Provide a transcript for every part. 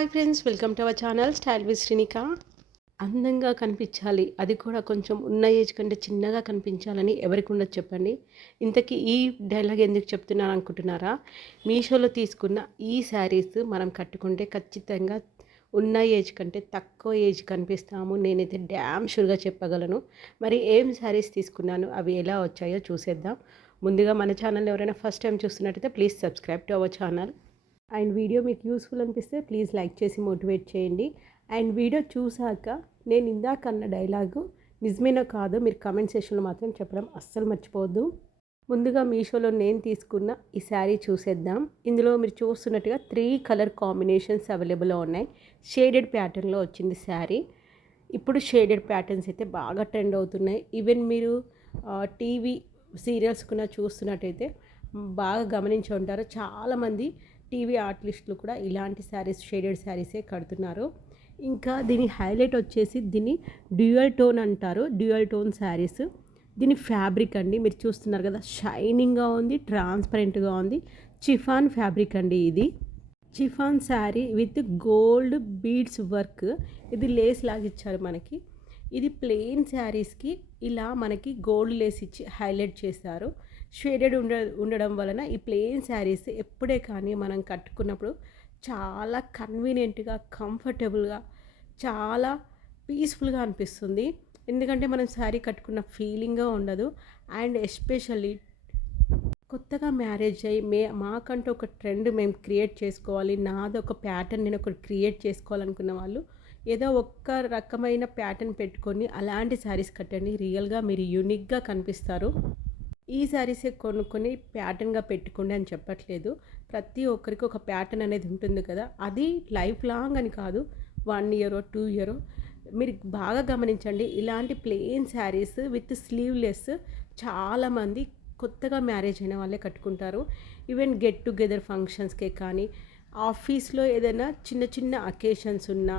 Hi friends, welcome to our channel style with Srinika. అందంగా కనిపించాలి, అది కూడా కొంచెం ఉన్న ఏజ్ కంటే చిన్నగా కనిపించాలని ఎవరికి ఉండదు చెప్పండి. ఇంతకీ ఈ డైలాగ్ ఎందుకు చెప్తున్నాను అనుకుంటున్నారా? మీషోలో తీసుకున్న ఈ శారీస్ మనం కట్టుకుంటే ఖచ్చితంగా ఉన్న ఏజ్ కంటే తక్కువ ఏజ్ కనిపిస్తాము. నేనైతే డ్యామ్ షూర్గా చెప్పగలను. మరి ఏం శారీస్ తీసుకున్నాను, అవి ఎలా వచ్చాయో చూసేద్దాం. ముందుగా మన ఛానల్ ఎవరైనా ఫస్ట్ టైం చూస్తున్నట్టయితే please subscribe to our channel. And video మీకు యూస్ఫుల్ అనిపిస్తే ప్లీజ్ లైక్ చేసి మోటివేట్ చేయండి. అండ్ వీడియో చూసాక నేను ఇందాక అన్న డైలాగు నిజమేనో కాదో మీరు కమెంట్ సెక్షన్లో మాత్రం చెప్పడం అస్సలు మర్చిపోవద్దు. ముందుగా మీషోలో నేను తీసుకున్న ఈ శారీ చూసేద్దాం. ఇందులో మీరు చూస్తున్నట్టుగా 3 కలర్ కాంబినేషన్స్ అవైలబుల్లో ఉన్నాయి. షేడెడ్ ప్యాటర్న్లో వచ్చింది శారీ. ఇప్పుడు షేడెడ్ ప్యాటర్న్స్ అయితే బాగా ట్రెండ్ అవుతున్నాయి. ఈవెన్ మీరు టీవీ సీరియల్స్ కూడా చూస్తున్నట్టయితే బాగా గమనించి ఉంటారు. చాలామంది టీవీ ఆర్టిస్టులు కూడా ఇలాంటి శారీస్, షేడెడ్ శారీసే కడుతున్నారు. ఇంకా దీని హైలైట్ వచ్చేసి దీన్ని డ్యూయల్ టోన్ అంటారు. Dual tone saris. దీని ఫ్యాబ్రిక్ అండి మీరు చూస్తున్నారు కదా, షైనింగ్గా ఉంది, ట్రాన్స్పరెంట్గా ఉంది. చిఫాన్ ఫ్యాబ్రిక్ అండి ఇది. Chiffon sari with gold beads work. ఇది లేస్ లాగా ఇచ్చారు మనకి. ఇది ప్లెయిన్ శారీస్కి ఇలా మనకి గోల్డ్ లేస్ ఇచ్చి హైలైట్ చేశారు. షేడెడ్ ఉండడం వలన ఈ ప్లెయిన్ శారీస్ ఎప్పుడే కానీ మనం కట్టుకున్నప్పుడు చాలా కన్వీనియంట్గా, కంఫర్టబుల్గా, చాలా పీస్ఫుల్గా అనిపిస్తుంది. ఎందుకంటే మనం శారీ కట్టుకున్న ఫీలింగ్గా ఉండదు. అండ్ ఎస్పెషల్లీ కొత్తగా మ్యారేజ్ అయ్యి మాకంటూ ఒక ట్రెండ్ మేము క్రియేట్ చేసుకోవాలి, నాది ఒక ప్యాటర్న్ నేను ఒకటి క్రియేట్ చేసుకోవాలనుకున్న వాళ్ళు ఏదో ఒక్క రకమైన ప్యాటర్న్ పెట్టుకొని అలాంటి శారీస్ కట్టండి. రియల్గా మీరు యూనిక్గా కనిపిస్తారు. ఈ శారీసే కొనుక్కొని ప్యాటర్న్గా పెట్టుకోండి అని చెప్పట్లేదు. ప్రతి ఒక్కరికి ఒక ప్యాటర్న్ అనేది ఉంటుంది కదా, అది లైఫ్ లాంగ్ అని కాదు, 1 ఇయర్ 2 ఇయర్. మీరు బాగా గమనించండి, ఇలాంటి ప్లెయిన్ శారీస్ విత్ స్లీవ్లెస్ చాలామంది కొత్తగా మ్యారేజ్ అయిన వాళ్ళే కట్టుకుంటారు. ఈవెన్ గెట్ టుగెదర్ ఫంక్షన్స్కే కానీ, ఆఫీస్లో ఏదైనా చిన్న చిన్న అకేషన్స్ ఉన్నా,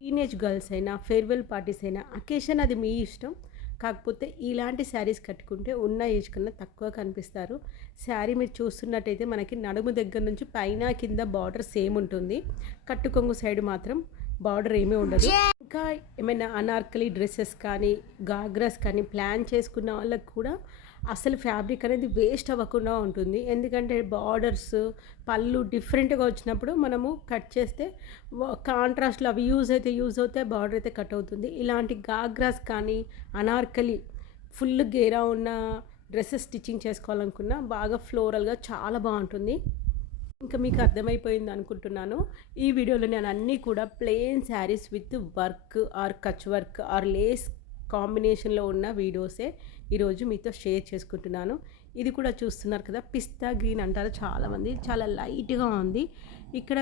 టీనేజ్ గర్ల్స్ అయినా, ఫేర్వెల్ పార్టీస్ అయినా, అకేషన్ అది మీ ఇష్టం. కాకపోతే ఇలాంటి శారీస్ కట్టుకుంటే ఉన్న ఏజ్ కన్నా తక్కువ కనిపిస్తారు. శారీ మీరు చూస్తున్నట్టయితే మనకి నడుము దగ్గర నుంచి పైన కింద బార్డర్ సేమ్ ఉంటుంది. కట్టుకొంగు సైడ్ మాత్రం బార్డర్ ఏమీ ఉండదు. ఇంకా ఏమైనా అనార్కలి డ్రెస్సెస్ కానీ, గాగ్రాస్ కానీ ప్లాన్ చేసుకున్న వాళ్ళకి కూడా అసలు ఫ్యాబ్రిక్ అనేది వేస్ట్ అవ్వకుండా ఉంటుంది. ఎందుకంటే బార్డర్స్, పళ్ళు డిఫరెంట్గా వచ్చినప్పుడు మనము కట్ చేస్తే కాంట్రాస్ట్లో అవి యూజ్ అవుతాయి, బార్డర్ అయితే కట్ అవుతుంది. ఇలాంటి గాగ్రాస్ కానీ, అనార్కలి ఫుల్ గేరా ఉన్న డ్రెస్సెస్ స్టిచ్చింగ్ చేసుకోవాలనుకున్నా బాగా ఫ్లోరల్గా చాలా బాగుంటుంది. ఇంకా మీకు అర్థమైపోయింది అనుకుంటున్నాను. ఈ వీడియోలో నేను అన్నీ కూడా plain saris with work or Kutch work or lace కాంబినేషన్లో ఉన్న వీడియోసే ఈరోజు మీతో షేర్ చేసుకుంటున్నాను. ఇది కూడా చూస్తున్నారు కదా, పిస్తా గ్రీన్ అంటారు చాలామంది, చాలా లైట్గా ఉంది. ఇక్కడ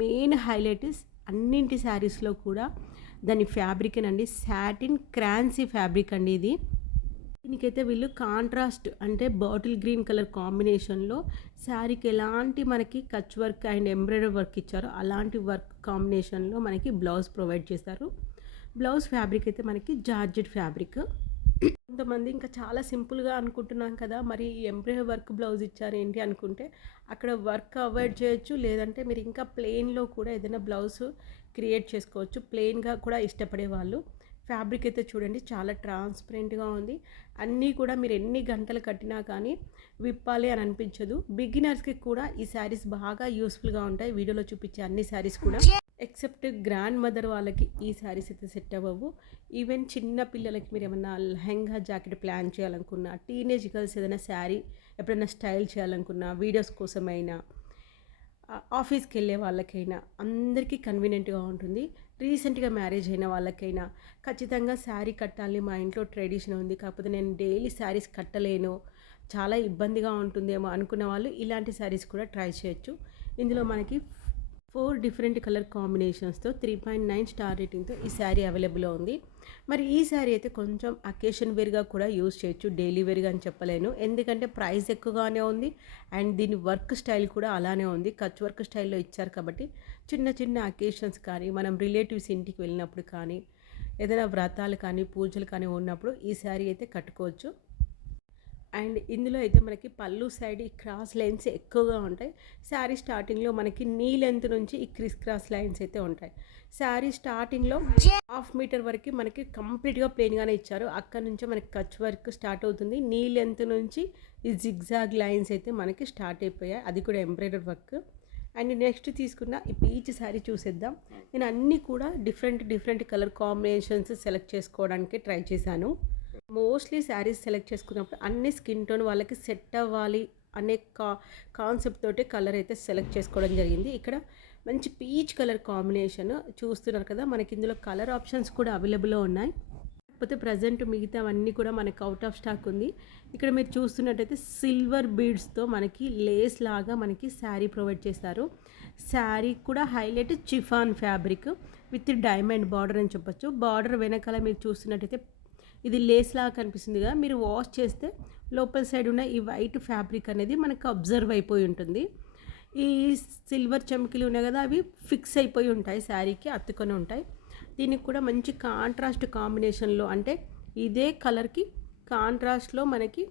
మెయిన్ హైలైట్ అన్నింటి శారీస్లో కూడా దాని ఫ్యాబ్రిక్ అండి, సాటిన్ క్రాన్సీ ఫ్యాబ్రిక్ అండి ఇది. దీనికైతే వీళ్ళు కాంట్రాస్ట్ అంటే బాటిల్ గ్రీన్ కలర్ కాంబినేషన్లో శారీకి ఎలాంటి మనకి Kutch work and embroidery work ఇచ్చారో అలాంటి వర్క్ కాంబినేషన్లో మనకి బ్లౌజ్ ప్రొవైడ్ చేస్తారు. బ్లౌజ్ ఫ్యాబ్రిక్ అయితే మనకి జార్జెట్ ఫ్యాబ్రిక్. కొంతమంది ఇంకా చాలా సింపుల్గా అనుకుంటున్నాం కదా, మరి ఎంబ్రాయిడరీ వర్క్ బ్లౌజ్ ఇచ్చారు ఏంటి అనుకుంటే, అక్కడ వర్క్ అవాయిడ్ చేయొచ్చు. లేదంటే మీరు ఇంకా ప్లెయిన్లో కూడా ఏదైనా బ్లౌజ్ క్రియేట్ చేసుకోవచ్చు, ప్లెయిన్గా కూడా ఇష్టపడే వాళ్ళు. ఫ్యాబ్రిక్ అయితే చూడండి చాలా ట్రాన్స్పరెంట్గా ఉంది. అన్నీ కూడా మీరు ఎన్ని గంటలు కట్టినా కానీ విప్పాలి అని అనిపించదు. బిగినర్స్కి కూడా ఈ శారీస్ బాగా యూస్ఫుల్గా ఉంటాయి. వీడియోలో చూపించే అన్ని శారీస్ కూడా, ఎక్సెప్ట్ గ్రాండ్ మదర్ వాళ్ళకి ఈ శారీస్ అయితే సెట్ అవ్వవు. ఈవెన్ చిన్న పిల్లలకి మీరు ఏమన్నా లెహంగా జాకెట్ ప్లాన్ చేయాలనుకున్నా, టీనేజ్ గర్ల్స్ ఏదైనా శారీ ఎప్పుడైనా స్టైల్ చేయాలనుకున్నా, వీడియోస్ కోసమైనా, ఆఫీస్కి వెళ్ళే వాళ్ళకైనా అందరికీ కన్వీనియంట్గా ఉంటుంది. రీసెంట్గా మ్యారేజ్ అయిన వాళ్ళకైనా ఖచ్చితంగా శారీ కట్టాలి, మా ఇంట్లో ట్రెడిషన్ ఉంది, కాకపోతే నేను డైలీ శారీస్ కట్టలేను, చాలా ఇబ్బందిగా ఉంటుందేమో అనుకున్న వాళ్ళు ఇలాంటి శారీస్ కూడా ట్రై చేయొచ్చు. ఇందులో మనకి 4 డిఫరెంట్ కలర్ కాంబినేషన్స్తో 3.9 స్టార్ రేటింగ్తో ఈ శారీ అవైలబుల్లో ఉంది. మరి ఈ శారీ అయితే కొంచెం అకేషన్ వేర్గా కూడా యూజ్ చేయొచ్చు, డైలీ వేర్గా అని చెప్పలేను. ఎందుకంటే ప్రైస్ ఎక్కువగానే ఉంది అండ్ దీని వర్క్ స్టైల్ కూడా అలానే ఉంది. కచ్ వర్క్ స్టైల్లో ఇచ్చారు కాబట్టి చిన్న చిన్న అకేషన్స్ కానీ, మనం రిలేటివ్స్ ఇంటికి వెళ్ళినప్పుడు కానీ, ఏదైనా వ్రతాలు కానీ, పూజలు కానీ ఉన్నప్పుడు ఈ శారీ అయితే కట్టుకోవచ్చు. అండ్ ఇందులో అయితే మనకి పళ్ళు సైడ్ ఈ క్రాస్ లైన్స్ ఎక్కువగా ఉంటాయి. శారీ స్టార్టింగ్లో మనకి నీ లెంత్ నుంచి ఈ క్రాస్ లైన్స్ అయితే ఉంటాయి. శారీ స్టార్టింగ్లో 1/2 మీటర్ వరకు మనకి కంప్లీట్గా ప్లెయిన్గానే ఇచ్చారు. అక్కడ నుంచి మనకి కచ్ వర్క్ స్టార్ట్ అవుతుంది. నీ లెంత్ నుంచి ఈ జిగ్జాగ్ లైన్స్ అయితే మనకి స్టార్ట్ అయిపోయాయి. అది కూడా ఎంబ్రాయిడరీ వర్క్. అండ్ నెక్స్ట్ తీసుకున్న ఈ పీచ్ శారీ చూసేద్దాం. నేను అన్నీ కూడా డిఫరెంట్ కలర్ కాంబినేషన్స్ సెలెక్ట్ చేసుకోవడానికి ట్రై చేశాను. మోస్ట్లీ శారీస్ సెలెక్ట్ చేసుకున్నప్పుడు అన్ని స్కిన్ టోన్ వాళ్ళకి సెట్ అవ్వాలి అనే కాన్సెప్ట్ తోటి కలర్ అయితే సెలెక్ట్ చేసుకోవడం జరిగింది. ఇక్కడ మంచి పీచ్ కలర్ కాంబినేషన్ చూస్తున్నారు కదా. మనకి ఇందులో కలర్ ఆప్షన్స్ కూడా అవైలబుల్లో ఉన్నాయి. కాకపోతే ప్రజెంట్ మిగతావన్నీ కూడా మనకి అవుట్ ఆఫ్ స్టాక్ ఉంది. ఇక్కడ మీరు చూస్తున్నట్టయితే సిల్వర్ బీడ్స్తో మనకి లేస్ లాగా మనకి శారీ ప్రొవైడ్ చేస్తారు. శారీ కూడా highlight chiffon fabric with diamond border అని చెప్పొచ్చు. బార్డర్ వెనకాల మీరు చూస్తున్నట్టయితే ఇది లేస్ లాగా కనిపిస్తుంది కదా. మీరు వాష్ చేస్తే లోపల సైడ్ ఉన్న ఈ వైట్ ఫ్యాబ్రిక్ అనేది మనకు అబ్జర్వ్ అయిపోయి ఉంటుంది. ఈ సిల్వర్ చమ్కీలు ఉన్నాయి కదా, అవి ఫిక్స్ అయిపోయి ఉంటాయి, శారీకి అతుకొని ఉంటాయి. దీనికి కూడా మంచి కాంట్రాస్ట్ కాంబినేషన్లో, అంటే ఇదే కలర్కి కాంట్రాస్ట్లో మనకి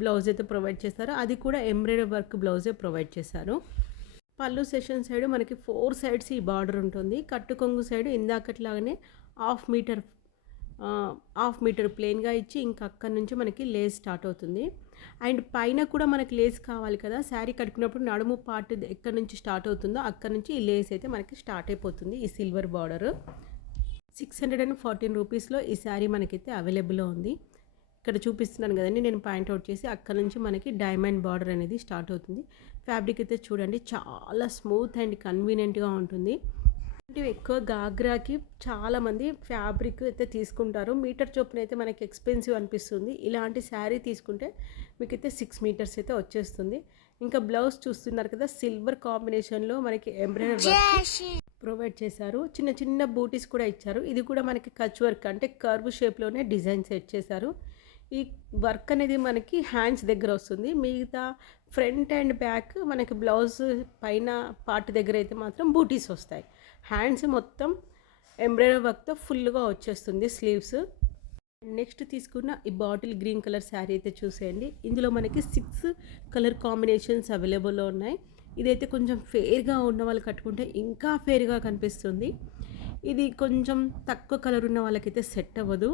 బ్లౌజ్ అయితే ప్రొవైడ్ చేస్తారు. అది కూడా ఎంబ్రాయిడరీ వర్క్ బ్లౌజే ప్రొవైడ్ చేశారు. పళ్ళు సెషన్ సైడ్ మనకి 4 సైడ్స్ ఈ బార్డర్ ఉంటుంది. కట్టు కొంగు సైడ్ ఇందాకట్లాగానే 1/2 మీటర్ ప్లెయిన్గా ఇచ్చి ఇంకా అక్కడి నుంచి మనకి లేస్ స్టార్ట్ అవుతుంది. అండ్ పైన కూడా మనకి లేస్ కావాలి కదా, శారీ కట్టుకున్నప్పుడు నడుము పార్ట్ ఎక్కడి నుంచి స్టార్ట్ అవుతుందో అక్కడి నుంచి ఈ లేస్ అయితే మనకి స్టార్ట్ అయిపోతుంది. ఈ సిల్వర్ బార్డర్ 614 రూపీస్లో ఈ శారీ మనకైతే అవైలబుల్లో ఉంది. ఇక్కడ చూపిస్తున్నాను కదండి, నేను పాయింట్అవుట్ చేసి అక్కడ నుంచి మనకి డైమండ్ బార్డర్ అనేది స్టార్ట్ అవుతుంది. ఫ్యాబ్రిక్ అయితే చూడండి చాలా స్మూత్ అండ్ కన్వీనియంట్గా ఉంటుంది. ఎక్కువ గాగ్రాకి చాలామంది ఫ్యాబ్రిక్ అయితే తీసుకుంటారు. మీటర్ చొప్పున అయితే మనకి ఎక్స్పెన్సివ్ అనిపిస్తుంది. ఇలాంటి శారీ తీసుకుంటే మీకైతే 6 మీటర్స్ అయితే వచ్చేస్తుంది. ఇంకా బ్లౌజ్ చూస్తున్నారు కదా, సిల్వర్ కాంబినేషన్లో మనకి ఎంబ్రాయిడరీ వర్క్ ప్రొవైడ్ చేశారు. చిన్న చిన్న బూటీస్ కూడా ఇచ్చారు. ఇది కూడా మనకి కచ్ వర్క్, అంటే కర్వ్ షేప్లోనే డిజైన్ సెట్ చేశారు. ఈ వర్క్ అనేది మనకి హ్యాండ్స్ దగ్గర వస్తుంది. మిగతా ఫ్రంట్ అండ్ బ్యాక్ మనకి బ్లౌజ్ పైన పార్ట్ దగ్గర అయితే మాత్రం బూటీస్ వస్తాయి. హ్యాండ్స్ మొత్తం ఎంబ్రాయిడరీ వర్క్తో ఫుల్గా వచ్చేస్తుంది స్లీవ్స్. నెక్స్ట్ తీసుకున్న ఈ బాటిల్ గ్రీన్ కలర్ శారీ అయితే చూసేయండి. ఇందులో మనకి 6 కలర్ కాంబినేషన్స్ అవైలబుల్లో ఉన్నాయి. ఇదైతే కొంచెం ఫేర్గా ఉన్న వాళ్ళు కట్టుకుంటే ఇంకా ఫేర్గా కనిపిస్తుంది. ఇది కొంచెం తక్కువ కలర్ ఉన్న వాళ్ళకైతే సెట్ అవ్వదు.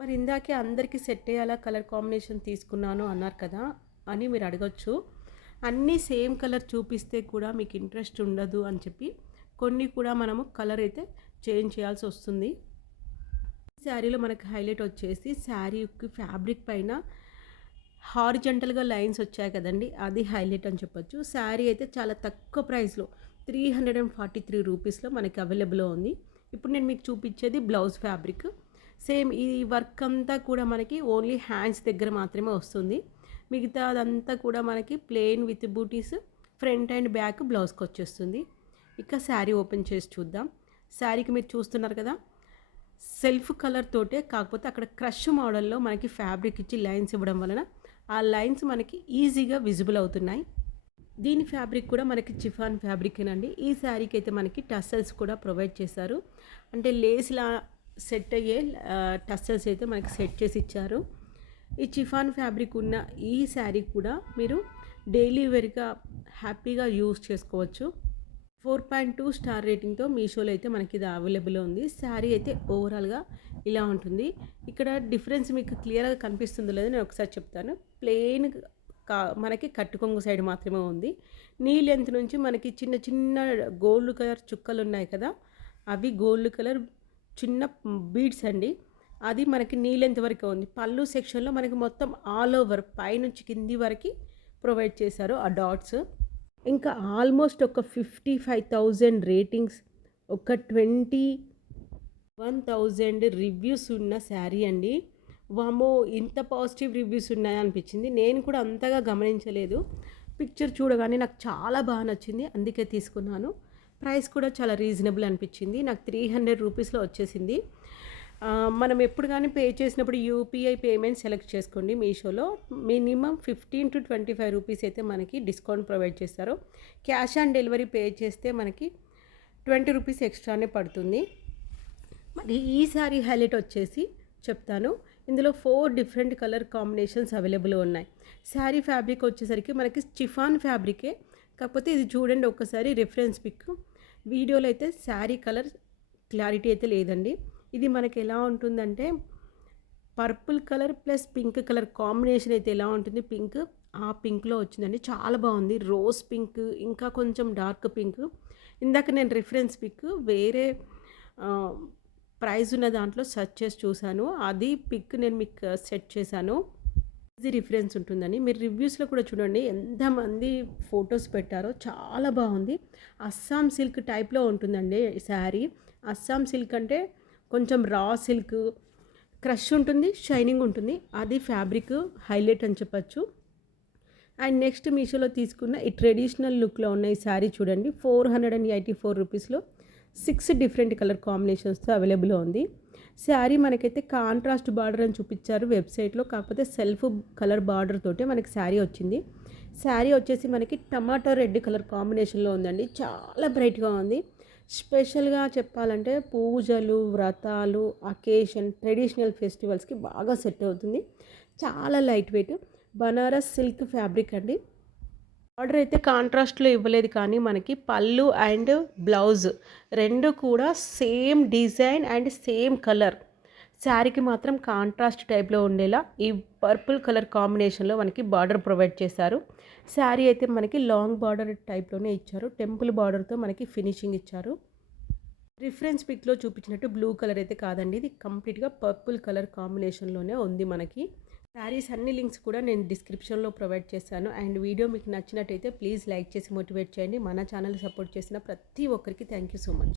మరి ఇందాకే అందరికీ సెట్ అయ్యేలా కలర్ కాంబినేషన్ తీసుకున్నాను అన్నారు కదా అని మీరు అడగచ్చు. అన్నీ సేమ్ కలర్ చూపిస్తే కూడా మీకు ఇంట్రెస్ట్ ఉండదు అని చెప్పి కొన్ని కూడా మనము కలర్ అయితే చేంజ్ చేయాల్సి వస్తుంది. శారీలో మనకి హైలైట్ వచ్చేసి శారీకి ఫ్యాబ్రిక్ పైన హారిజంటల్గా లైన్స్ వచ్చాయి కదండి, అది హైలైట్ అని చెప్పొచ్చు. శారీ అయితే చాలా తక్కువ ప్రైస్లో 343 రూపీస్లో మనకి అవైలబుల్లో ఉంది. ఇప్పుడు నేను మీకు చూపించేది బ్లౌజ్ ఫ్యాబ్రిక్. సేమ్ ఈ వర్క్ అంతా కూడా మనకి ఓన్లీ హ్యాండ్స్ దగ్గర మాత్రమే వస్తుంది. మిగతా అదంతా కూడా మనకి ప్లెయిన్ విత్ బూటీస్ ఫ్రంట్ అండ్ బ్యాక్ బ్లౌజ్కి వచ్చేస్తుంది. ఇక శారీ ఓపెన్ చేసి చూద్దాం. శారీకి మీరు చూస్తున్నారు కదా, సెల్ఫ్ కలర్ తోటే, కాకపోతే అక్కడ క్రష్ మోడల్లో మనకి ఫ్యాబ్రిక్ ఇచ్చి లైన్స్ ఇవ్వడం వలన ఆ లైన్స్ మనకి ఈజీగా విజిబుల్ అవుతున్నాయి. దీని ఫ్యాబ్రిక్ కూడా మనకి చిఫాన్ ఫ్యాబ్రికేనండి. ఈ శారీకి అయితే మనకి టస్సల్స్ కూడా ప్రొవైడ్ చేశారు. అంటే లేస్లా సెట్ అయ్యే టస్సల్స్ అయితే మనకి సెట్ చేసి ఇచ్చారు. ఈ చిఫాన్ ఫ్యాబ్రిక్ ఉన్న ఈ శారీ కూడా మీరు డైలీ వేర్గా హ్యాపీగా యూజ్ చేసుకోవచ్చు. 4.2 స్టార్ రేటింగ్తో మీషోలో అయితే మనకి ఇది అవైలబుల్ ఉంది. శారీ అయితే ఓవరాల్గా ఇలా ఉంటుంది. ఇక్కడ డిఫరెన్స్ మీకు క్లియర్గా కనిపిస్తుందో లేదో నేను ఒకసారి చెప్తాను. ప్లెయిన్ మనకి కట్టుకొంగు సైడ్ మాత్రమే ఉంది. నీ లెంత్ నుంచి మనకి చిన్న చిన్న గోల్డ్ కలర్ చుక్కలు ఉన్నాయి కదా, అవి గోల్డ్ కలర్ చిన్న బీడ్స్ అండి. అది మనకి నీ లెంత్ వరకు ఉంది. పళ్ళు సెక్షన్లో మనకి మొత్తం ఆల్ ఓవర్ పైనుంచి కింది వరకు ప్రొవైడ్ చేశారు ఆ డాట్స్. ఇంకా ఆల్మోస్ట్ ఒక 55,000 రేటింగ్స్, ఒక 21,000 రివ్యూస్ ఉన్న శారీ అండి. వామో ఇంత పాజిటివ్ రివ్యూస్ ఉన్నాయని అనిపించింది. నేను కూడా అంతగా గమనించలేదు. పిక్చర్ చూడగానే నాకు చాలా బాగా నచ్చింది, అందుకే తీసుకున్నాను. ప్రైస్ కూడా చాలా రీజనబుల్ అనిపించింది. నాకు 300 రూపీస్లో వచ్చేసింది. మనం ఎప్పుడు కానీ పే చేసినప్పుడు యూపీఐ పేమెంట్ సెలెక్ట్ చేసుకోండి. మీషోలో మినిమం 15 to 25 రూపీస్ అయితే మనకి డిస్కౌంట్ ప్రొవైడ్ చేస్తారు. క్యాష్ ఆన్ డెలివరీ పే చేస్తే మనకి 20 రూపీస్ ఎక్స్ట్రానే పడుతుంది. మరి ఈ సారీ హైలైట్ వచ్చేసి చెప్తాను. ఇందులో 4 డిఫరెంట్ కలర్ కాంబినేషన్స్ అవైలబుల్ ఉన్నాయి. శారీ ఫ్యాబ్రిక్ వచ్చేసరికి మనకి చిఫాన్ ఫ్యాబ్రికే. కాకపోతే ఇది చూడండి ఒక్కసారి రిఫరెన్స్ పిక్. వీడియోలో అయితే శారీ కలర్ క్లారిటీ అయితే లేదండి. ఇది మనకి ఎలా ఉంటుందంటే purple colour plus pink colour combination అయితే ఎలా ఉంటుంది పింక్, ఆ పింక్‌లో వచ్చిందండి. చాలా బాగుంది. రోజ్ పింక్ ఇంకా కొంచెం డార్క్ పింక్. ఇందాక నేను రిఫరెన్స్ పిక్ వేరే ఆహ్, ప్రైస్ ఉన్న దాంట్లో సెర్చ్ చేసి చూసాను. అది పిక్ నేను మీకు సెట్ చేశాను. ఇది రిఫరెన్స్ ఉంటుందని. మీరు రివ్యూస్‌లో కూడా చూడండి ఎంతమంది ఫోటోస్ పెట్టారో చాలా బాగుంది. అస్సాం సిల్క్ టైప్‌లో ఉంటుందండి శారీ. అస్సాం సిల్క్ అంటే కొంచెం రా సిల్క్ క్రష్ ఉంటుంది, షైనింగ్ ఉంటుంది. అది ఫ్యాబ్రిక్ హైలైట్ అని చెప్పొచ్చు. అండ్ నెక్స్ట్ మీషోలో తీసుకున్న ఈ ట్రెడిషనల్ లుక్లో ఉన్న ఈ శారీ చూడండి 484 రూపీస్లో 6 డిఫరెంట్ కలర్ కాంబినేషన్స్తో అవైలబుల్ ఉంది. శారీ మనకైతే కాంట్రాస్ట్ బార్డర్ అని చూపించారు వెబ్సైట్లో, కాకపోతే సెల్ఫ్ కలర్ బార్డర్ తోటే మనకి శారీ వచ్చింది. శారీ వచ్చేసి మనకి టమాటో రెడ్ కలర్ కాంబినేషన్లో ఉందండి. చాలా బ్రైట్గా ఉంది. స్పెషల్గా చెప్పాలంటే పూజలు, వ్రతాలు, అకేషన్, ట్రెడిషనల్ ఫెస్టివల్స్కి బాగా సెట్ అవుతుంది. చాలా light weight Banaras silk fabric అండి. ఆర్డర్ అయితే కాంట్రాస్ట్లో ఇవ్వలేదు, కానీ మనకి పళ్ళు అండ్ బ్లౌజ్ రెండు కూడా same design and same colour. శారీకి మాత్రం కాంట్రాస్ట్ టైప్లో ఉండేలా ఈ పర్పుల్ కలర్ కాంబినేషన్లో మనకి బార్డర్ ప్రొవైడ్ చేశారు. శారీ అయితే మనకి లాంగ్ బార్డర్ టైప్లోనే ఇచ్చారు. టెంపుల్ బార్డర్తో మనకి ఫినిషింగ్ ఇచ్చారు. రిఫరెన్స్ పిక్లో చూపించినట్టు బ్లూ కలర్ అయితే కాదండి, ఇది కంప్లీట్గా పర్పుల్ కలర్ కాంబినేషన్లోనే ఉంది మనకి. శారీస్ అన్ని లింక్స్ కూడా నేను డిస్క్రిప్షన్లో ప్రొవైడ్ చేశాను. అండ్ వీడియో మీకు నచ్చినట్టయితే ప్లీజ్ లైక్ చేసి మోటివేట్ చేయండి. మన ఛానల్ సపోర్ట్ చేసిన ప్రతి ఒక్కరికి థ్యాంక్ యూ సో మచ్.